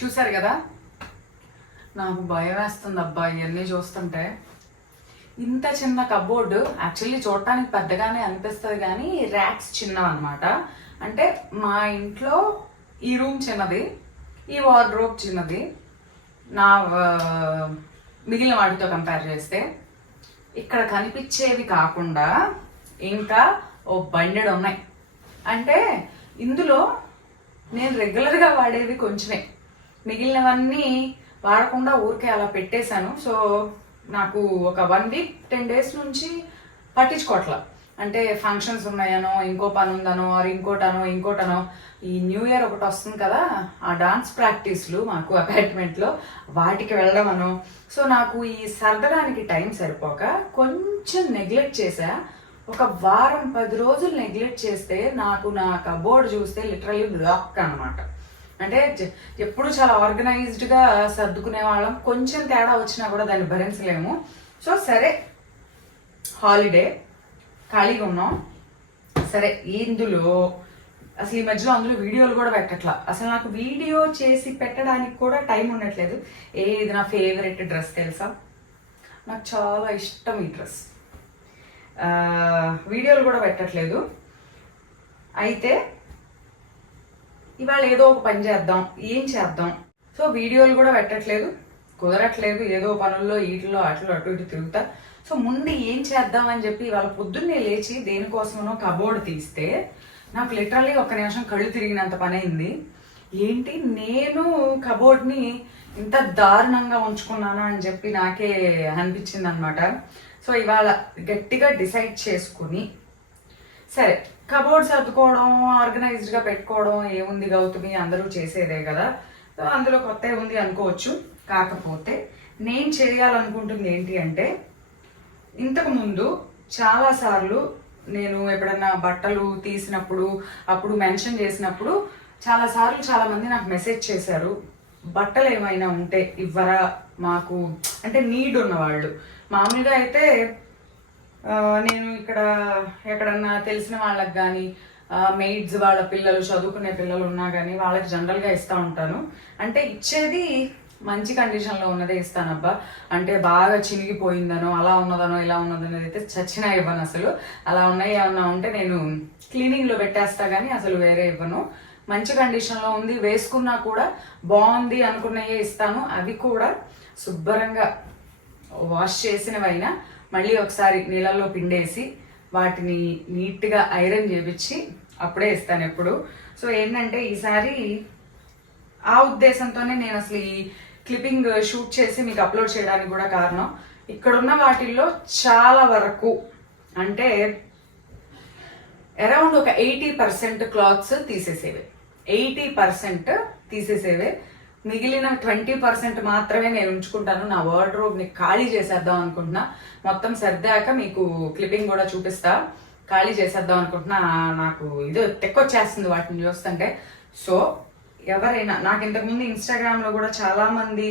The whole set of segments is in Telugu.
చూసారు కదా, నాకు భయం వేస్తుంది అబ్బా ఇవన్నీ చూస్తుంటే. ఇంత చిన్న కబోర్డు యాక్చువల్లీ చూడటానికి పెద్దగానే అనిపిస్తుంది కానీ ర్యాక్స్ చిన్నవి అనమాట. అంటే మా ఇంట్లో ఈ రూమ్ చిన్నది, ఈ వార్డ్రోబ్ చిన్నది నా మిగిలిన వాటితో కంపేర్ చేస్తే. ఇక్కడ కనిపించేవి కాకుండా ఇంకా ఓ బండెడు ఉన్నాయి. అంటే ఇందులో నేను రెగ్యులర్గా వాడేవి కొంచెమే, మిగిలినవన్నీ వాడకుండా ఊరికే అలా పెట్టేశాను. సో నాకు ఒక 1 వీక్ 10 days నుంచి పట్టించుకోవట్లా. అంటే ఫంక్షన్స్ ఉన్నాయనో, ఇంకో పని ఉందనో, ఆర్ ఇంకోటనో. ఈ న్యూ ఇయర్ ఒకటి వస్తుంది కదా, ఆ డాన్స్ ప్రాక్టీస్లు మాకు అపార్ట్మెంట్లో, వాటికి వెళ్ళడమనో. సో నాకు ఈ సర్దడానికి టైం సరిపోక కొంచెం నెగ్లెక్ట్ చేశా. ఒక వారం 10 రోజులు నెగ్లెక్ట్ చేస్తే నాకు నా కబోర్డ్ చూస్తే లిటరల్లీ బ్లాక్ అనమాట. అంటే ఎప్పుడు చాలా ఆర్గనైజ్డ్గా సర్దుకునే వాళ్ళం, కొంచెం తేడా వచ్చినా కూడా దాన్ని భరించలేము. సో సరే, హాలిడే ఖాళీగా ఉన్నాం. సరే, ఇందులో అసలు ఈ మధ్యలో అందులో వీడియోలు కూడా పెట్టట్లా. అసలు నాకు వీడియో చేసి పెట్టడానికి కూడా టైం ఉండట్లేదు. ఇది నా ఫేవరెట్ డ్రెస్ తెలుసా, నాకు చాలా ఇష్టం ఈ డ్రెస్. వీడియోలు కూడా పెట్టట్లేదు. అయితే ఇవాళ ఏదో ఒక పని చేద్దాం, ఏం చేద్దాం. సో వీడియోలు కూడా పెట్టట్లేదు, కుదరట్లేదు. ఏదో పనుల్లో వీటిలో అట్లు అటు ఇటు తిరుగుతా. సో ముందు ఏం చేద్దాం అని చెప్పి ఇవాళ పొద్దున్నే లేచి దేనికోసమనో కబోర్డ్ తీస్తే నాకు లిటరల్లీ 1 నిమిషం కళ్ళు తిరిగినంత పని అయింది. ఏంటి, నేను కబోర్డ్ని ఇంత దారుణంగా ఉంచుకున్నాను అని చెప్పి నాకే అనిపించింది అనమాట. సో ఇవాళ గట్టిగా డిసైడ్ చేసుకుని, సరే కబోర్డ్ సర్దుకోవడం, ఆర్గనైజ్డ్గా పెట్టుకోవడం ఏముంది గౌతమి, అందరూ చేసేదే కదా, సో అందులో కొత్త ఉంది అనుకోవచ్చు. కాకపోతే నేను చేయాలనుకుంటుంది ఏంటి అంటే, ఇంతకుముందు చాలాసార్లు నేను ఎప్పుడన్నా బట్టలు తీసినప్పుడు అప్పుడు మెన్షన్ చేసినప్పుడు చాలాసార్లు చాలామంది నాకు మెసేజ్ చేశారు, బట్టలు ఏమైనా ఉంటే ఇవ్వరా మాకు, అంటే నీడ్ ఉన్నవాళ్ళు. మామూలుగా అయితే నేను ఇక్కడ ఎక్కడన్నా తెలిసిన వాళ్ళకి కానీ, మెయిడ్స్ వాళ్ళ పిల్లలు, చదువుకునే పిల్లలు ఉన్నా కానీ వాళ్ళకి జనరల్గా ఇస్తూ ఉంటాను. అంటే ఇచ్చేది మంచి కండిషన్లో ఉన్నదే ఇస్తానబ్బా. అంటే బాగా చినిగిపోయిందనో, అలా ఉన్నదనో, ఇలా ఉన్నదనో అయితే చచ్చినా ఇవ్వను అసలు. అలా ఉన్నాయి ఏమన్నా ఉంటే నేను క్లీనింగ్లో పెట్టేస్తా కానీ అసలు వేరే ఇవ్వను. మంచి కండిషన్లో ఉంది, వేసుకున్నా కూడా బాగుంది అనుకున్నయే ఇస్తాను. అవి కూడా శుభ్రంగా వాష్ చేసినవైనా మళ్ళీ ఒకసారి నీళ్ళల్లో పిండేసి వాటిని నీట్గా ఐరన్ చేపించి అప్పుడే ఇస్తాను ఎప్పుడు. సో ఏంటంటే ఈసారి ఆ ఉద్దేశంతోనే నేను అసలు ఈ క్లిప్పింగ్ షూట్ చేసి మీకు అప్లోడ్ చేయడానికి కూడా కారణం, ఇక్కడున్న వాటిల్లో చాలా వరకు అంటే అరౌండ్ ఒక 80% క్లాత్స్ తీసేసేవే, 80% తీసేసేవే. మిగిలిన 20% మాత్రమే నేను ఉంచుకుంటాను. నా వార్డ్రోబ్ని ఖాళీ చేసేద్దాం అనుకుంటున్నా. మొత్తం సర్దాక మీకు క్లిప్పింగ్ కూడా చూపిస్తా. ఖాళీ చేసేద్దాం అనుకుంటున్నా. నాకు ఇది తెక్కొచ్చేస్తుంది వాటిని చూస్తుంటే. సో ఎవరైనా నాకు ఇంతకుముందు ఇన్స్టాగ్రామ్లో కూడా చాలామంది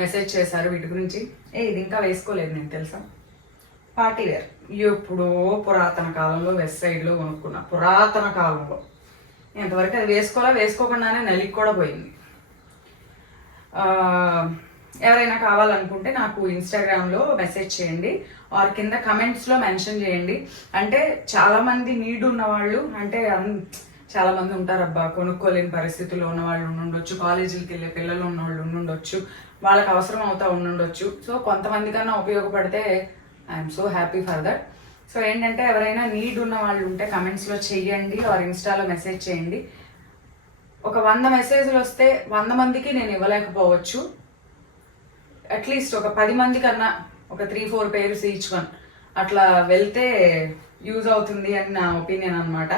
మెసేజ్ చేశారు వీటి గురించి. ఇది ఇంకా వేసుకోలేదు నేను తెలుసా, పార్టీ వేర్. ఎప్పుడో పురాతన కాలంలో వెస్ట్ సైడ్లో కొనుక్కున్నా, పురాతన కాలంలో. ఇంతవరకు అది వేసుకోకుండానే నలిగి కూడా పోయింది. ఎవరైనా కావాలనుకుంటే నాకు ఇన్స్టాగ్రామ్లో మెసేజ్ చేయండి, ఆర్ కింద కమెంట్స్లో మెన్షన్ చేయండి. అంటే చాలామంది నీడ్ ఉన్న వాళ్ళు, అంటే చాలామంది ఉంటారు అబ్బా, కొనుక్కోలేని పరిస్థితుల్లో ఉన్న వాళ్ళు ఉండుండొచ్చు, కాలేజీలకు వెళ్ళే పిల్లలు ఉన్న వాళ్ళు ఉండుండొచ్చు, వాళ్ళకి అవసరం అవుతా ఉండుండొచ్చు. సో కొంతమంది కన్నా ఉపయోగపడితే I'm so happy for that. So ఏంటంటే ఎవరైనా నీడ్ ఉన్న వాళ్ళు ఉంటే కమెంట్స్లో చెయ్యండి, ఆర్ ఇన్స్టాలో మెసేజ్ చేయండి. ఒక 100 మెసేజ్లు వస్తే 100 మందికి నేను ఇవ్వలేకపోవచ్చు. అట్లీస్ట్ ఒక 10 మంది కన్నా ఒక 3-4 పేర్స్ ఈచ్ వన్ అట్లా వెళ్తే యూజ్ అవుతుంది అని నా ఒపీనియన్ అనమాట.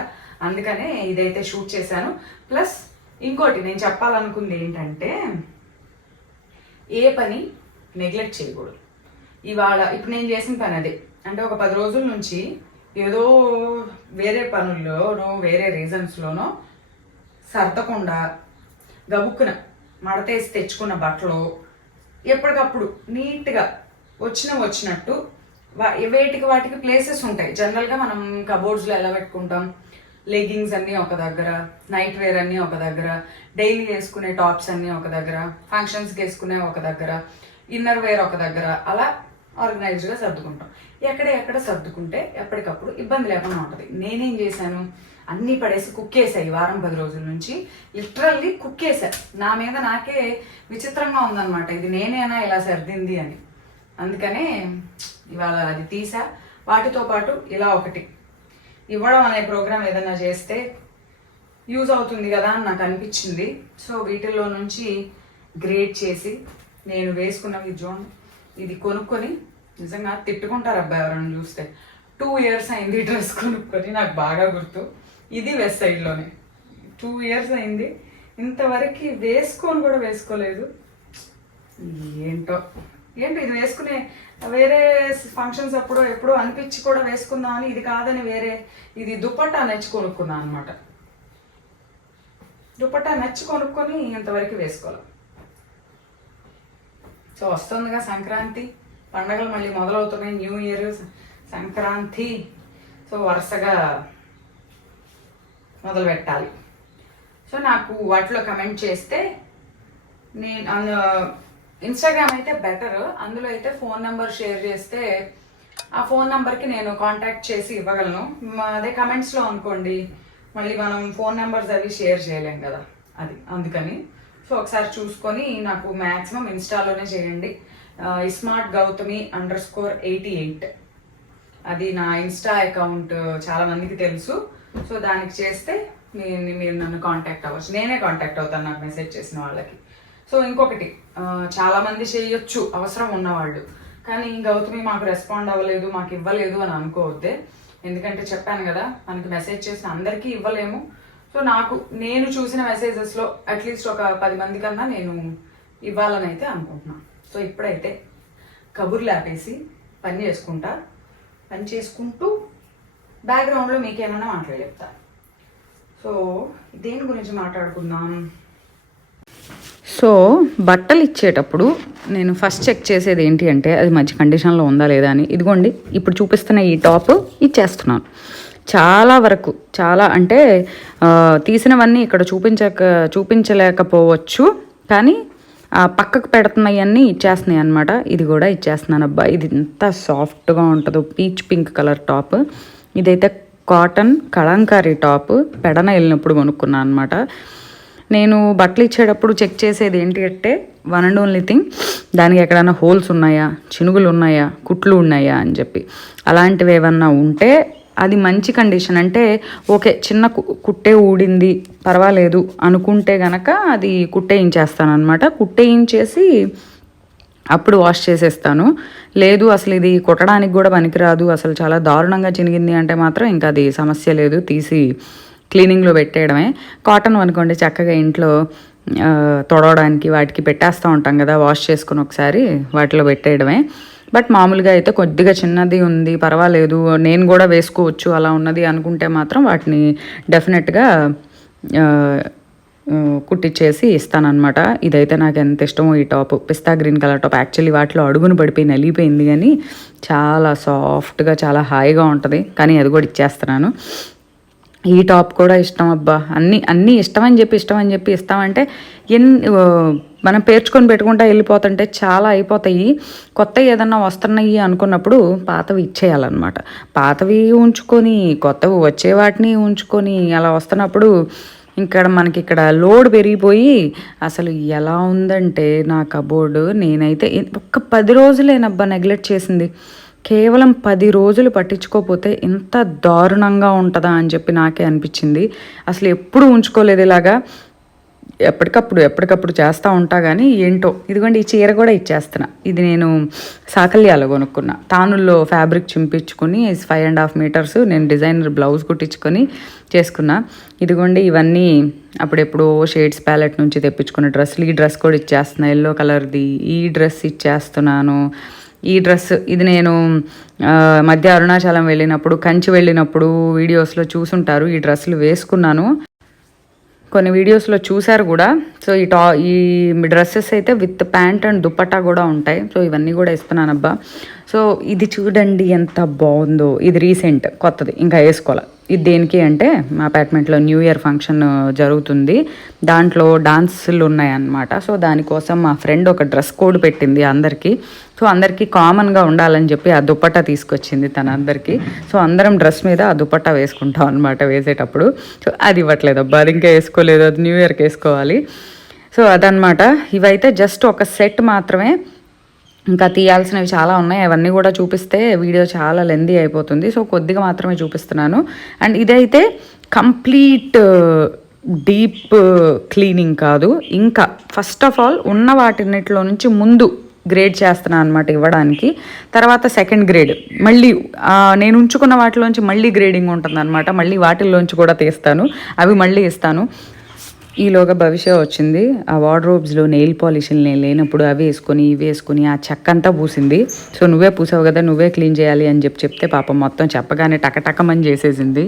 అందుకనే ఇదైతే షూట్ చేశాను. ప్లస్ ఇంకోటి నేను చెప్పాలనుకుంది ఏంటంటే, ఏ పని నెగ్లెక్ట్ చేయకూడదు. ఇప్పుడు నేను చేసిన పని అదే. అంటే ఒక 10 రోజుల నుంచి ఏదో వేరే పనుల్లోనో వేరే రీజన్స్లోనో సర్దకుండా గబుక్కున మడతేసి తెచ్చుకున్న బట్టలు ఎప్పటికప్పుడు నీట్గా వచ్చినట్టు వాటికి ప్లేసెస్ ఉంటాయి. జనరల్గా మనం కబోర్డ్స్లో ఎలా పెట్టుకుంటాం, లెగ్గింగ్స్ అన్నీ ఒక దగ్గర, నైట్ వేర్ అన్నీ ఒక దగ్గర, డైలీ వేసుకునే టాప్స్ అన్నీ ఒక దగ్గర, ఫంక్షన్స్కి వేసుకునే ఒక దగ్గర, ఇన్నర్ వేర్ ఒక దగ్గర, అలా ఆర్గనైజ్డ్గా సర్దుకుంటాం. ఎక్కడ సర్దుకుంటే ఎప్పటికప్పుడు ఇబ్బంది లేకుండా ఉంటుంది. నేనేం చేశాను, అన్నీ పడేసి కుక్కేసాయి. వారం 10 రోజుల నుంచి లిటరల్లీ కుక్కేసా. నా మీద నాకే విచిత్రంగా ఉందన్నమాట, ఇది నేనేనా ఇలా సర్దింది అని. అందుకనే ఇవాళ అది తీసా. వాటితో పాటు ఇలా ఒకటి ఇవ్వడం అనే ప్రోగ్రామ్ ఏదైనా చేస్తే యూజ్ అవుతుంది కదా అని నాకు అనిపించింది. సో వీటిల్లో నుంచి గ్రేడ్ చేసి నేను వేసుకున్నవి ఇది కొనుక్కొని, నిజంగా తిట్టుకుంటారు అబ్బాయి ఎవరైనా చూస్తే, 2 years అయింది డ్రెస్ కొనుక్కొని. నాకు బాగా గుర్తు, ఇది వెస్ట్ సైడ్లోనే 2 years అయింది. ఇంతవరకు వేసుకొని కూడా వేసుకోలేదు. ఏంటో ఇది వేసుకునే వేరే ఫంక్షన్స్ అప్పుడు ఎప్పుడో అనిపించి కూడా వేసుకుందామని, ఇది కాదని వేరే ఇది దుపట్టా నచ్చి కొనుక్కున్నాను అనమాట. దుపట్టా నచ్చి కొనుక్కొని ఇంతవరకు వేసుకోవాలి. సో వస్తుందిగా సంక్రాంతి, పండగలు మళ్ళీ మొదలవుతున్నాయి. న్యూ ఇయర్, సంక్రాంతి, సో వరుసగా మొదలు పెట్టాలి. సో నాకు వాటిలో కమెంట్ చేస్తే నేను ఇన్స్టాగ్రామ్ అయితే బెటర్, అందులో అయితే ఫోన్ నెంబర్ షేర్ చేస్తే ఆ ఫోన్ నెంబర్కి నేను కాంటాక్ట్ చేసి ఇవ్వగలను. అదే కమెంట్స్లో అనుకోండి మళ్ళీ మనం ఫోన్ నెంబర్స్ అవి షేర్ చేయలేం కదా, అది అందుకని. సో ఒకసారి చూసుకొని నాకు మ్యాక్సిమం ఇన్స్టాలోనే చేయండి. స్మార్ట్ గౌతమి _88 అది నా ఇన్స్టా అకౌంట్, చాలా మందికి తెలుసు. సో దానికి చేస్తే మీరు నన్ను కాంటాక్ట్ అవ్వచ్చు, నేనే కాంటాక్ట్ అవుతాను నాకు మెసేజ్ చేసిన వాళ్ళకి. సో ఇంకొకటి, చాలామంది చేయొచ్చు అవసరం ఉన్నవాళ్ళు, కానీ గౌతమి మాకు రెస్పాండ్ అవ్వలేదు, మాకు ఇవ్వలేదు అని అనుకోవద్దే. ఎందుకంటే చెప్పాను కదా, మనకి మెసేజ్ చేసిన అందరికీ ఇవ్వలేము. సో నేను చూసిన మెసేజెస్లో అట్లీస్ట్ ఒక 10 మంది కన్నా నేను ఇవ్వాలని అయితే అనుకుంటున్నాను. సో ఇప్పుడైతే కబుర్లు ఆపేసి పని చేసుకుంటూ బ్యాక్గ్రౌండ్లో మీకు ఏమైనా మాట్లాడి చెప్తా. సో దేని గురించి మాట్లాడుకుందాం. సో బట్టలు ఇచ్చేటప్పుడు నేను ఫస్ట్ చెక్ చేసేది ఏంటి అంటే, అది మంచి కండిషన్లో ఉందా లేదా అని. ఇదిగోండి ఇప్పుడు చూపిస్తున్న ఈ టాప్ ఇచ్చేస్తున్నాను. చాలా అంటే తీసినవన్నీ ఇక్కడ చూపించలేకపోవచ్చు, కానీ పక్కకు పెడుతున్నవన్నీ ఇచ్చేస్తున్నాయి అనమాట. ఇది కూడా ఇచ్చేస్తున్నాను. అబ్బా ఇది ఎంత సాఫ్ట్గా ఉంటుందో, పీచ్ పింక్ కలర్ టాప్. ఇదైతే కాటన్ కలంకారీ టాప్, పెడన వెళ్ళినప్పుడు కొనుక్కున్నాను అనమాట. నేను బట్టలు ఇచ్చేటప్పుడు చెక్ చేసేది ఏంటి అంటే, వన్ అండ్ ఓన్లీ థింగ్, దానికి ఎక్కడైనా హోల్స్ ఉన్నాయా, చినుగులు ఉన్నాయా, కుట్లు ఉన్నాయా అని చెప్పి. అలాంటివి ఏమన్నా ఉంటే అది మంచి కండిషన్, అంటే ఓకే చిన్న కుట్టే ఊడింది పర్వాలేదు అనుకుంటే గనక అది కుట్టేయించేస్తాను అనమాట. కుట్టేయించేసి అప్పుడు వాష్ చేసేస్తాను. లేదు అసలు ఇది కుట్టడానికి కూడా పనికిరాదు, అసలు చాలా దారుణంగా చినిగింది అంటే మాత్రం ఇంకా అది సమస్య లేదు, తీసి క్లీనింగ్లో పెట్టేయడమే. కాటన్ అనుకోండి చక్కగా ఇంట్లో తొడవడానికి వాటికి పెట్టేస్తూ ఉంటాం కదా, వాష్ చేసుకుని ఒకసారి వాటిలో పెట్టేయడమే. బట్ మామూలుగా అయితే కొద్దిగా చిన్నది ఉంది పర్వాలేదు, నేను కూడా వేసుకోవచ్చు అలా ఉన్నది అనుకుంటే మాత్రం వాటిని డెఫినెట్గా కుట్టించేసి ఇస్తానన్నమాట. ఇదైతే నాకు ఎంత ఇష్టమో ఈ టాప్, పిస్తా గ్రీన్ కలర్ టాప్. యాక్చువల్లీ వాటిలో అడుగును పడిపోయి నలిగిపోయింది, కానీ చాలా సాఫ్ట్గా చాలా హాయిగా ఉంటుంది, కానీ అది కూడా ఇచ్చేస్తున్నాను. ఈ టాప్ కూడా ఇష్టం అబ్బా. అన్నీ ఇష్టం అని చెప్పి ఇస్తామంటే మనం పేర్చుకొని పెట్టుకుంటా వెళ్ళిపోతుంటే చాలా అయిపోతాయి. కొత్త ఏదన్నా వస్తున్నాయి అనుకున్నప్పుడు పాతవి ఇచ్చేయాలన్నమాట. పాతవి ఉంచుకొని కొత్తవి వచ్చే వాటిని ఉంచుకొని అలా వస్తున్నప్పుడు మనకి ఇక్కడ లోడ్ పెరిగిపోయి అసలు ఎలా ఉందంటే నా కబోర్డు, నేనైతే ఒక్క 10 రోజులేనబ్బా నెగ్లెక్ట్ చేసింది. కేవలం 10 రోజులు పట్టించుకోకపోతే ఇంత దారుణంగా ఉంటుందా అని చెప్పి నాకే అనిపించింది. అసలు ఎప్పుడు ఉంచుకోలేదు ఇలాగా. ఎప్పటికప్పుడు చేస్తూ ఉంటా కానీ ఏంటో. ఇదిగోండి, ఈ చీర కూడా ఇచ్చేస్తున్నా. ఇది నేను సాకల్యాలో కొనుక్కున్నా. తానుల్లో ఫ్యాబ్రిక్ చింపించుకొని 5.5 మీటర్స్ నేను డిజైనర్ బ్లౌజ్ కుట్టించుకొని చేసుకున్నా. ఇదిగోండి, ఇవన్నీ అప్పుడెప్పుడు షేడ్స్ ప్యాలెట్ నుంచి తెప్పించుకున్న డ్రెస్సులు. ఈ డ్రెస్ కూడా ఇచ్చేస్తున్నా, ఎల్లో కలర్ది. ఈ డ్రెస్ ఇచ్చేస్తున్నాను. ఈ డ్రెస్ ఇది నేను మధ్య అరుణాచలం వెళ్ళినప్పుడు, కంచి వెళ్ళినప్పుడు వీడియోస్లో చూసుంటారు. ఈ డ్రెస్సులు వేసుకున్నాను, కొన్ని వీడియోస్లో చూశారు కూడా. సో ఈ డ్రెస్సెస్ అయితే విత్ ప్యాంట్ అండ్ దుపట్టా కూడా ఉంటాయి. సో ఇవన్నీ కూడా ఇస్తున్నానబ్బా. సో ఇది చూడండి ఎంత బాగుందో. ఇది రీసెంట్ కొత్తది, ఇంకా వేసుకోవాలి. ఇది దేనికి అంటే మా అపార్ట్మెంట్లో న్యూ ఇయర్ ఫంక్షన్ జరుగుతుంది, దాంట్లో డాన్సులు ఉన్నాయన్నమాట. సో దానికోసం మా ఫ్రెండ్ ఒక డ్రెస్ కోడ్ పెట్టింది అందరికీ. సో అందరికీ కామన్గా ఉండాలని చెప్పి ఆ దుపట్టా తీసుకొచ్చింది తన అందరికీ. సో అందరం డ్రెస్ మీద ఆ దుపట్టా వేసుకుంటాం అనమాట వేసేటప్పుడు. సో అది ఇవ్వట్లేదు అబ్బా, అది ఇంకా వేసుకోలేదు, అది న్యూ ఇయర్కి వేసుకోవాలి. సో అదనమాట. ఇవైతే జస్ట్ ఒక సెట్ మాత్రమే, ఇంకా తీయాల్సినవి చాలా ఉన్నాయి. అవన్నీ కూడా చూపిస్తే వీడియో చాలా లెందీ అయిపోతుంది. సో కొద్దిగా మాత్రమే చూపిస్తున్నాను. అండ్ ఇదైతే కంప్లీట్ డీప్ క్లీనింగ్ కాదు, ఇంకా ఫస్ట్ ఆఫ్ ఆల్ ఉన్న వాటిన్నిటిలో నుంచి ముందు గ్రేడ్ చేస్తున్నాను అనమాట ఇవ్వడానికి. తర్వాత సెకండ్ గ్రేడ్ మళ్ళీ నేను ఉంచుకున్న వాటిలోంచి మళ్ళీ గ్రేడింగ్ ఉంటుంది అనమాట. మళ్ళీ వాటిల్లోంచి కూడా తీస్తాను, అవి మళ్ళీ ఇస్తాను. ఈలోగా భవిష్య వచ్చింది. ఆ వార్డ్రోబ్స్లో నెయిల్ పాలిష్లు నేను లేనప్పుడు అవి వేసుకొని ఇవి వేసుకొని ఆ చెక్క అంతా పూసింది. సో నువ్వే పూసావు కదా, నువ్వే క్లీన్ చేయాలి అని చెప్తే పాపం మొత్తం చెప్పగానే టకటకమని చేసేసింది.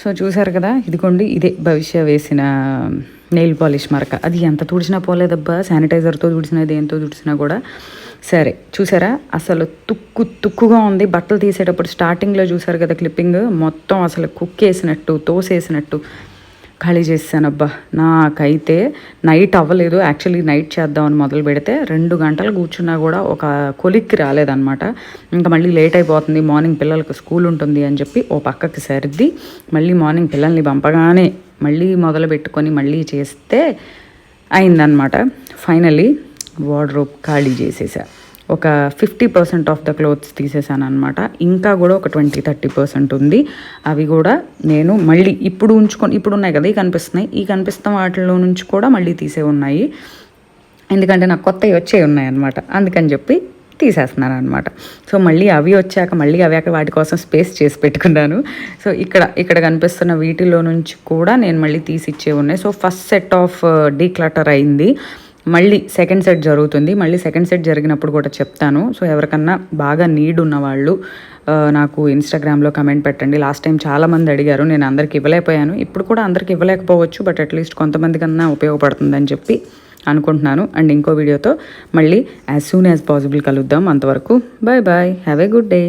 సో చూసారు కదా, ఇదిగోండి ఇదే భవిష్య వేసిన నెయిల్ పాలిష్ మరక. అది ఎంత తుడిచినా పోలేదబ్బా, శానిటైజర్తో తుడిచినా దేంతో తుడిచినా కూడా. సరే చూసారా, అసలు తుక్కుగా ఉంది. బట్టలు తీసేటప్పుడు స్టార్టింగ్లో చూసారు కదా క్లిప్పింగ్, మొత్తం అసలు కుక్కేసినట్టు తోసేసినట్టు ఖాళీ చేశానబ్బా. నాకైతే నైట్ అవ్వలేదు. యాక్చువల్లీ నైట్ చేద్దామని మొదలు పెడితే 2 గంటలు కూర్చున్నా కూడా ఒక కొలిక్కి రాలేదన్నమాట. ఇంకా మళ్ళీ లేట్ అయిపోతుంది, మార్నింగ్ పిల్లలకు స్కూల్ ఉంటుంది అని చెప్పి ఓ పక్కకి సర్ది మళ్ళీ మార్నింగ్ పిల్లల్ని పంపగానే మళ్ళీ మొదలు పెట్టుకొని మళ్ళీ చేస్తే అయిందనమాట. ఫైనల్లీ వార్డ్రోబ్ ఖాళీ చేసేసా. ఒక 50% ఆఫ్ ద క్లోత్స్ తీసేసాను అనమాట. ఇంకా కూడా ఒక 20-30% ఉంది. అవి కూడా నేను మళ్ళీ ఇప్పుడు ఉన్నాయి కదా, ఈ కనిపిస్తున్న వాటిలో నుంచి కూడా మళ్ళీ తీసే ఉన్నాయి. ఎందుకంటే నాకు కొత్తవి వచ్చే ఉన్నాయి అనమాట, అందుకని చెప్పి తీసేస్తున్నాను అనమాట. సో మళ్ళీ అవి వచ్చాక మళ్ళీ అవి వాటి కోసం స్పేస్ చేసి పెట్టుకున్నాను. సో ఇక్కడ కనిపిస్తున్న వీటిలో నుంచి కూడా నేను మళ్ళీ తీసిచ్చే ఉన్నాయి. So first set of declutter అయింది. మళ్ళీ సెకండ్ సెట్ జరుగుతుంది. మళ్ళీ సెకండ్ సెట్ జరిగినప్పుడు కూడా చెప్తాను. సో ఎవరికన్నా బాగా నీడ్ ఉన్నవాళ్ళు నాకు ఇన్స్టాగ్రామ్లో కమెంట్ పెట్టండి. లాస్ట్ టైం చాలామంది అడిగారు, నేను అందరికి ఇవ్వలేకపోయాను. ఇప్పుడు కూడా అందరికి ఇవ్వలేకపోవచ్చు, బట్ అట్లీస్ట్ కొంతమంది కన్నా ఉపయోగపడుతుందని చెప్పి అనుకుంటున్నాను. అండ్ ఇంకో వీడియోతో మళ్ళీ యాజ్ సూన్ యాజ్ పాసిబుల్ కలుద్దాం. అంతవరకు bye bye, have a good day.